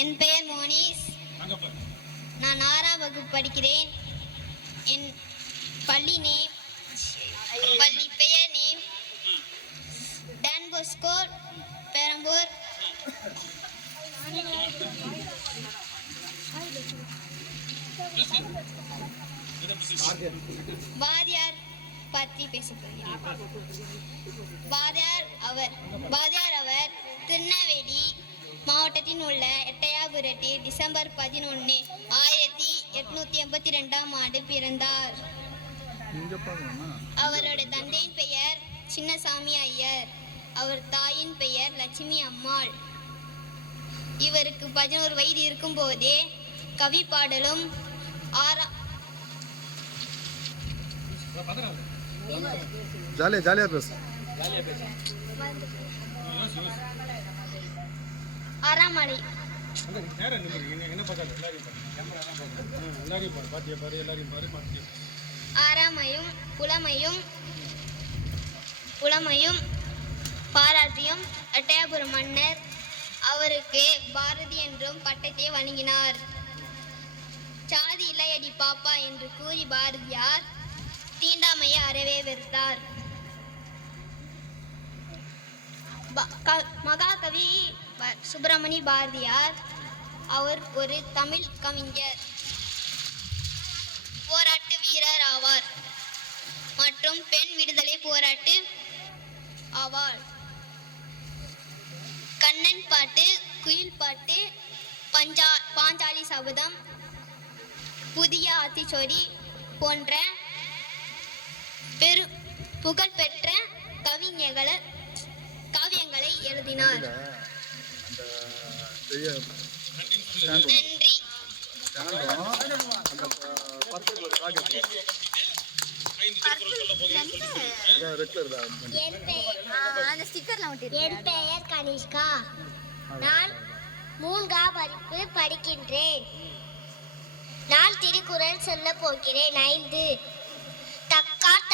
என் பெயர் மோனிஸ். நான் ஆறாம் வகுப்பு படிக்கிறேன். என் பள்ளி நேம் பள்ளி பெயர் name Don Bosco Perambur. Variyar. பற்றி பேச போகிறேன் வாதியார் அவர் வாதியார் அவர் திருநெல்வேலி மாவட்டத்தில் உள்ள எட்டயாபுரத்தில் டிசம்பர் பதினொன்று ஆயிரத்தி எட்நூத்தி எண்பத்தி ரெண்டாம் ஆண்டு பிறந்தார். அவரோட தந்தையின் பெயர் சின்னசாமி ஐயர். அவர் தாயின் பெயர் லட்சுமி அம்மாள். இவருக்கு பதினோரு வயது இருக்கும்போதே கவி பாடலும் ஆறா ஜாலியா ஜாலியா பேசு. பாத்தியா ஆறாமையும் புலமையும் புலமையும் பாராட்டியும் எட்டயபுரம் மன்னர் அவருக்கு பாரதி என்றும் பட்டத்தை வழங்கினார். சாதி இல்லையடி பாப்பா என்று கூறி பாரதியார் தீண்டாமையை அறவே வெறுத்தார். மகாகவி சுப்பிரமணி பாரதியார் அவர் ஒரு தமிழ் கவிஞர். போராட்டு வீரர் ஆவார். மற்றும் பெண் விடுதலை போராட்டு ஆவார். கண்ணன் பாட்டு குயில் பாட்டு பஞ்சா பாஞ்சாலி சபதம் புதிய ஆத்திச்சோரி போன்ற பெரு புகழ்பெற்ற கவிஞர்களை காவியங்களை எழுதினார். நன்றி. என் பெயர் கனிஷ்கா. நான் மூன்கா வகுப்பு படிக்கின்றேன். நான் திருக்குறள் சொல்ல போகிறேன். ஐந்து.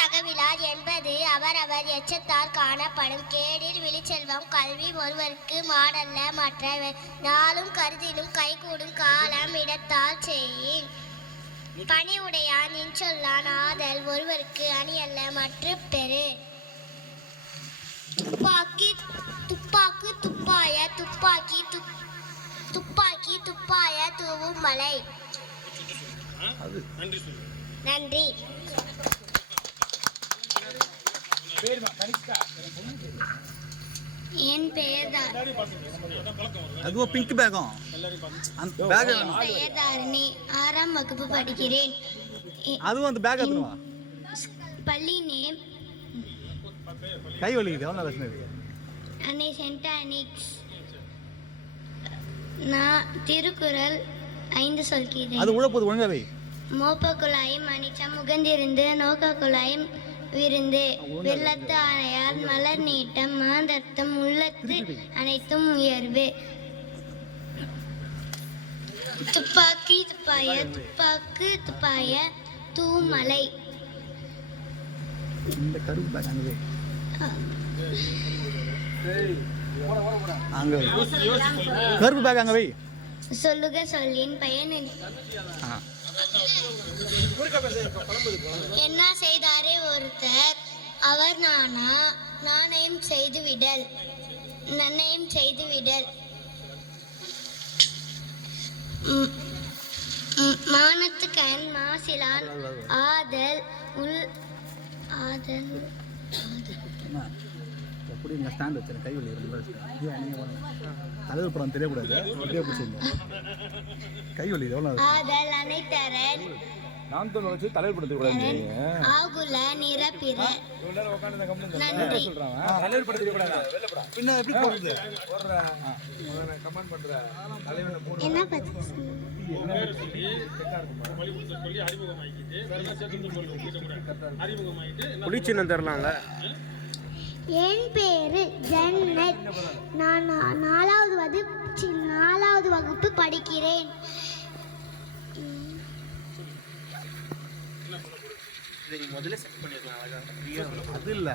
தகவிலார் என்பது அவரவர் எச்சத்தார் காணப்படும். கேடில் விழிச்செல்வம் கல்வி ஒருவருக்கு மாடல்ல மற்ற நாளும் கருதிலும் கைகூடும் காலம் இடத்தால் செய்யின். பணி உடையான் இன்சொல்லான் ஆதல் ஒருவருக்கு அணி அல்ல மற்ற பெரு துப்பாக்கி துப்பாக்கு துப்பாய துப்பாக்கி துப் துப்பாக்கி துப்பாய தூவும் மலை. நன்றி சொல்லு நன்றி பேருமா கனிஷ்கா என் பெயர் அதுவும் பிங்க் பேகம் பேக் என் பெயர் தாரணி ஆறாம் வகுப்பு படிக்கிறேன். அதுவும் அந்த பேக் எடுத்துவா பள்ளி நேம் கை வலிக்குது எவ்வளோ லட்சம் இருக்கு? அன்னை சென்ட் அனிக்ஸ். நான் திருக்குறள் ஐந்து சொல்கிறேன். அது உழப்போது ஒழுங்கா வை. மோப்ப குழாயும் மணிச்சம் முகந்திருந்து நோக்க குழாயும் விருந்து. வெள்ளத்து ஆணையால் மலர் நீட்டம் மாந்தர்த்தம் உள்ளத்து அனைத்தும் உயர்வு. துப்பாக்கி துப்பாய துப்பாக்கு துப்பாய தூமலை. இந்த கருப்பு பேக் அங்கே. அங்கே வை. கருப்பு பேக் அங்கே வை. சொல்லுக சொல்லின் பயன் ஆ. என்ன செய்தாரே ஒருத்தர்? அவர் நானா? நாணயம் செய்து விடல் நன்னயம் செய்து எப்படி இங்கே ஸ்டாண்ட் வச்சு கை வலி ரொம்ப தலைவர் படம் தெரியக்கூடாது. அப்படியே பிடிச்சிருந்தோம் கை வலி எவ்வளோ நான் தோணு வச்சு தலைவர் படத்தை கூடாது ஆகுல நிரப்பிற. தலைவர் படத்தை பின்ன எப்படி புளிச்சின்னம் தரலாம்ல. என் பேரு ஜன்னத். நான் நாலாவது வது சி, நாலாவது வகுப்பு படிக்கிறேன். இதை நீ முதல்ல செட் பண்ணிருக்கலாம் அழகா. அது இல்லை.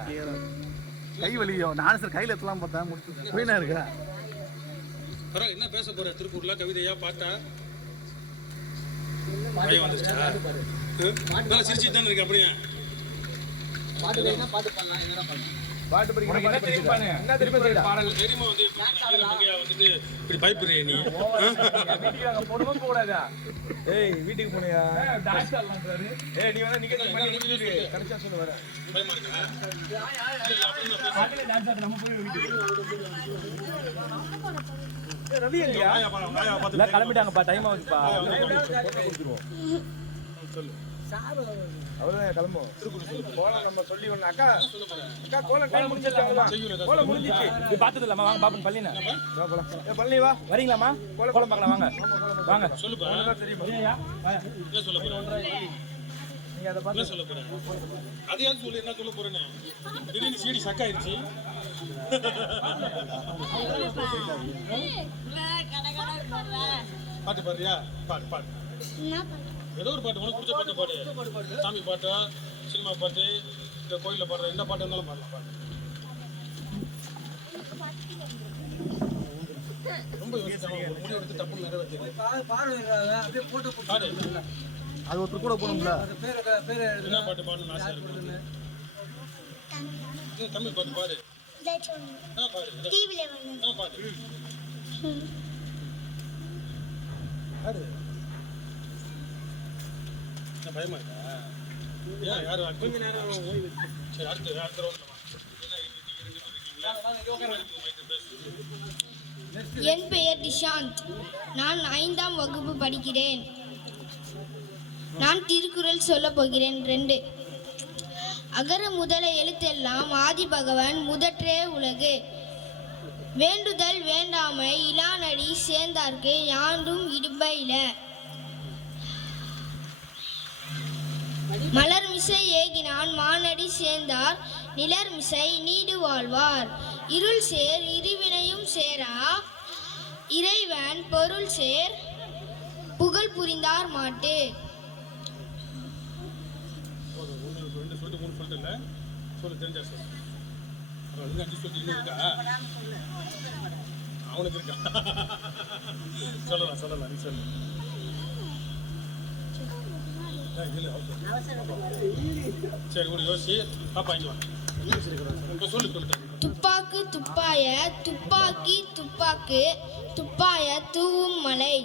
கை வலியும் நானும் சரி கையில் எத்தலாம் பார்த்தேன் முடிச்சு போயினா இருக்கா? பரவாயில்ல என்ன பேச போற? திருப்பூர்ல கவிதையா பாட்டா? பயம் வந்துருச்சா? நல்லா சிரிச்சுட்டு தானே இருக்கு அப்படியே. பாட்டு படிக்க பாட்டு என்ன பாடல் தெரியுமா வந்து வந்துட்டு இப்படி பயப்படுறிய நீ. வீட்டுக்கு அங்க போடுமா கூடாதா ஏய் வீட்டுக்கு போனியா? ஏய் நீ வேணா நிக்க கடைசியா சொல்லு வர கிளம்பிட்டாங்கப்பா டைம் ஆகுதுப்பா. சொல்லு. அவ்வளவுதான் கிளம்பும் கோலம் நம்ம சொல்லி ஒண்ணு. அக்கா அக்கா கோலம் டைம் முடிஞ்சிருக்காங்களா கோலம் முடிஞ்சிச்சு நீ பார்த்தது இல்லம்மா வாங்க பாப்பன் பள்ளினா போலாம் ஏ பள்ளி வா. வரீங்களாம்மா? கோலம் கோலம் பார்க்கலாம் வாங்க. வாங்க. சொல்லுப்பா. தெரியுமா? ஐயா என்ன சொல்ல போற நீங்க அதை பார்த்து என்ன சொல்ல போற அதையாவது சொல்லு என்ன சொல்ல போறேன்னு? திடீர்னு சீடி சக்காயிருச்சு பாட்டு பாடுறியா? பாடு பாடு. ஏதோ ஒரு பாட்டு உனக்கு பிடிச்ச பாட்டு பாடு. சாமி பாட்டா சினிமா பாட்டு இந்த கோயிலில் பாடுற எந்த பாட்டு இருந்தாலும் பாடலாம் பாடு. ரொம்ப முடிவு எடுத்து தப்பு நிறைவேற்றிடு பாடு அது ஒருத்தர் கூட போகணும்ல என்ன பாட்டு பாடணும்னு ஆசை இருக்கு தமிழ் பாட்டு பாடு. பாடு. பாடு. என்ன பயமா இருக்கா? ஏன் யாரும் அடுத்து கொஞ்ச நேரம் சரி அடுத்து அடுத்த ரவுண்ட்ல வா. என்ன இன்னைக்கு ரெண்டு பேர் இருக்கீங்களா? என் பெயர் டிஷாந்த் நான் ஐந்தாம் வகுப்பு படிக்கிறேன். நான் திருக்குறள் சொல்லப் போகிறேன். ரெண்டு. அகர முதல எழுத்தெல்லாம் ஆதி பகவன் முதற்றே உலகு. வேண்டுதல் வேண்டாமை இலானடி சேர்ந்தார்க்கு யாண்டும் இடும்பையில மலர் மிசை ஏகினான் மானடி சேர்ந்தார் நிலர் மிசை நீடு வாழ்வார். இருள் சேர் இருவினையும் சேரா இறைவன் பொருள் சேர் புகழ் புரிந்தார் மாட்டு. அவனுக்கு இருக்கா சொல்லலாம் சொல்லலாம் நீ சொல்லு. சரி கூட யோசி. பாப்பா இங்க வா. இப்ப சொல்லு சொல்லிட்டேன் துப்பாக்கு துப்பாய துப்பாக்கி துப்பாக்கு துப்பாய தூவும் மலை.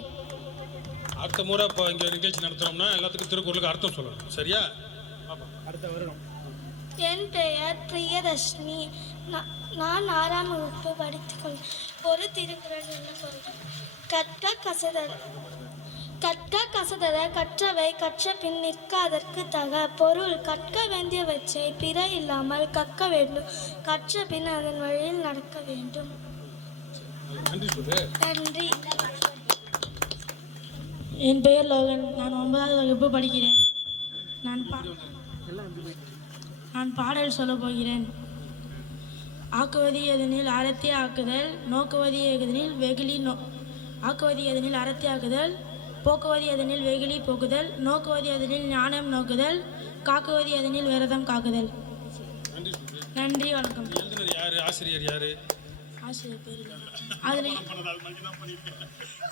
அடுத்த முறை இப்போ இங்கே நிகழ்ச்சி நடத்துறோம்னா எல்லாத்துக்கும் திருக்குறளுக்கு அர்த்தம் சொல்லணும். சரியா? அடுத்த வருடம் என் பெயர் பிரியதர்ஷினி. நான் ஆறாம் வகுப்பு படித்துக்கொள் ஒரு திருக்குறள் என்ன பொருள். கற்க கசதர கற்க கசதர கற்றவை கற்ற பின் நிற்க அதற்கு தக. பொருள் கற்க வேண்டியவற்றை பிற இல்லாமல் கற்க வேண்டும். கற்ற பின் அதன் வழியில் நடக்க வேண்டும். நன்றி சொல்லு என் பெயர் லோகன். நான் ஒன்பதாவது வகுப்பு படிக்கிறேன். நான் பா நான் பாடல் சொல்லப் போகிறேன். ஆக்குவது எதனில் அறத்தை ஆக்குதல் நோக்குவது எதனில் வெகுளி நோ ஆக்குவது எதனில் அறத்தை ஆக்குதல் போக்குவது எதனில் வெகுளி போக்குதல் நோக்குவது எதனில் ஞானம் நோக்குதல் காக்குவது எதனில் விரதம் காக்குதல். நன்றி வணக்கம். யாரு? ஆசிரியர் யாரு? ஆசிரியர் பேர் அதில்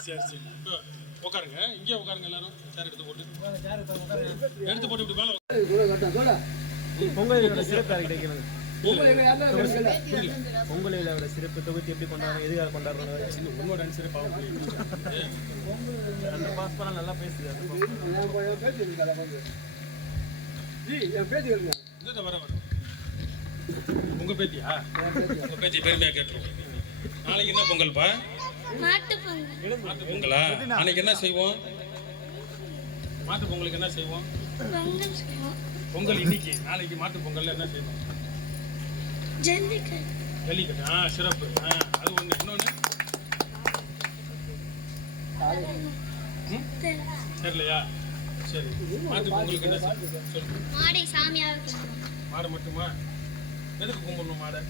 சரி சரி. இப்போ உட்காருங்க. இங்கே உட்காருங்க எல்லாரும். சேர் எடுத்து போட்டு. எடுத்து போட்டு இப்படி மேலே பொங்கலோட சிறப்பு யாருக்கு கிடைக்கிறது? பொங்கலோட சிறப்பு. தொகுதி எப்படி கொண்டாடுறோம் எதுக்காக கொண்டாடுறோம் உன்னோட ஆன்சரே பாவம் அந்த பாஸ்பரம் நல்லா பேசுது இந்த வர வர. உங்க பேத்தியா? உங்க பேத்தி பெருமையா கேட்டுருவோம். நாளைக்கு என்ன பொங்கல்ப்பா மாட்டு பொங்கல். மாட்டு பொங்கலா? அன்னைக்கு என்ன செய்வோம்? மாட்டு பொங்கலுக்கு என்ன செய்வோம்? பொங்கல் செய்வோம். பொங்கல் இன்னைக்கு. நாளைக்கு மாட்டு பொங்கல்ல என்ன செய்வோம்? ஜல்லிக்கட்டு. ஜல்லிக்கட்டு ஆ சிறப்பு. ஆ அது ஒன்று இன்னொன்று தெரியலையா? சரி மாட்டு பொங்கலுக்கு என்ன செய்வோம் சொல்லு மாடை சாமியாக கும்பிடுவோம். மாடு மட்டுமா? எதுக்கு கும்பிடணும் மாடை?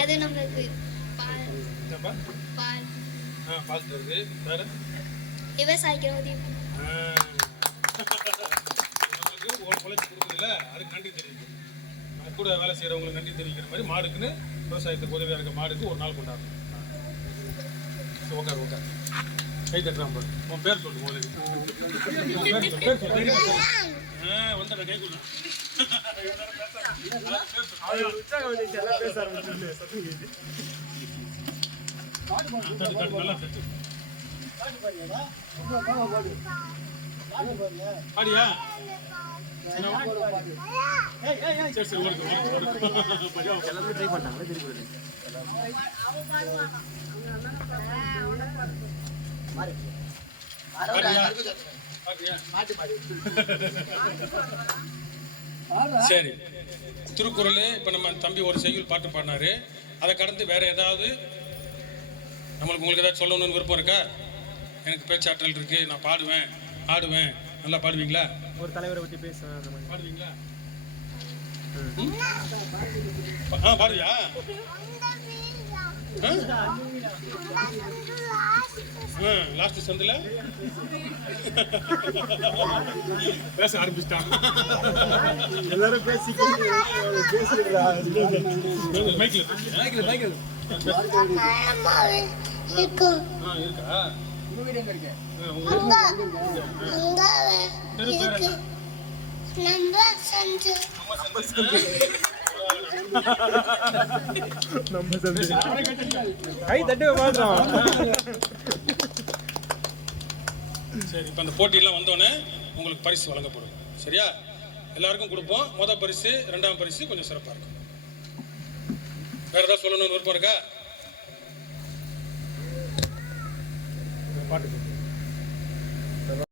அது நம்மளுக்கு பால். பால். ஆ பால் தருது. வேற? விவசாயிக்கு உதவி பண்ணுவோம். ஆ. உங்களுக்கு ஒரு நன்றி தெரியுது. கூட வேலை செய்கிறவங்களுக்கு நன்றி தெரிவிக்கிற மாதிரி மாடுக்குன்னு விவசாயத்துக்கு உதவியாக இருக்க மாடுக்கு ஒரு நாள் கொண்டாடணும். உட்காரு உட்காரு கை தட்டுறான் பாரு. உன் பேர் சொல்லு முதல்ல. பேர் சொல்லு, சொல்லு, கை கொடு. நல்லா. பாடியா? சரி சரி? பாடியா? சரி. திருக்குறள் இப்போ நம்ம தம்பி ஒரு செய்யுள் பாட்டு பாடினாரு. அதை கடந்து வேற ஏதாவது நம்மளுக்கு உங்களுக்கு ஏதாவது சொல்லணும்னு விருப்பம் இருக்கா? எனக்கு பேச்சாற்றல் இருக்கு நான் பாடுவேன். ஆடுவேன் நல்லா பாடுவீங்களா? ஒரு தலைவரை பற்றி பேச பாடுவீங்களா? ம்? ஆ பாடுவியா லாஸ்ட் சந்தில்? பேச ஆரம்பிச்சிட்டாங்க எல்லாரும் பேசி பேசுறீங்களா? மைக்கில் மைக்கில் மைக்கில் இருக்கும் ஆ இருக்கா ஆ, உங்க அங்க அங்க தெரு பேர் என்ன? நம்ம செஞ்சு நம்ம சொல்லி கை தட்டு மாத்திரம் சரி இப்போ அந்த போட்டியெல்லாம் வந்தோடனே உங்களுக்கு பரிசு வழங்கப்படும். சரியா? எல்லாருக்கும் கொடுப்போம். மொதல் பரிசு ரெண்டாம் பரிசு கொஞ்சம் சிறப்பாக இருக்கும். வேறு ஏதாவது சொல்லணும்னு விருப்பம் இருக்கா? பாட்டு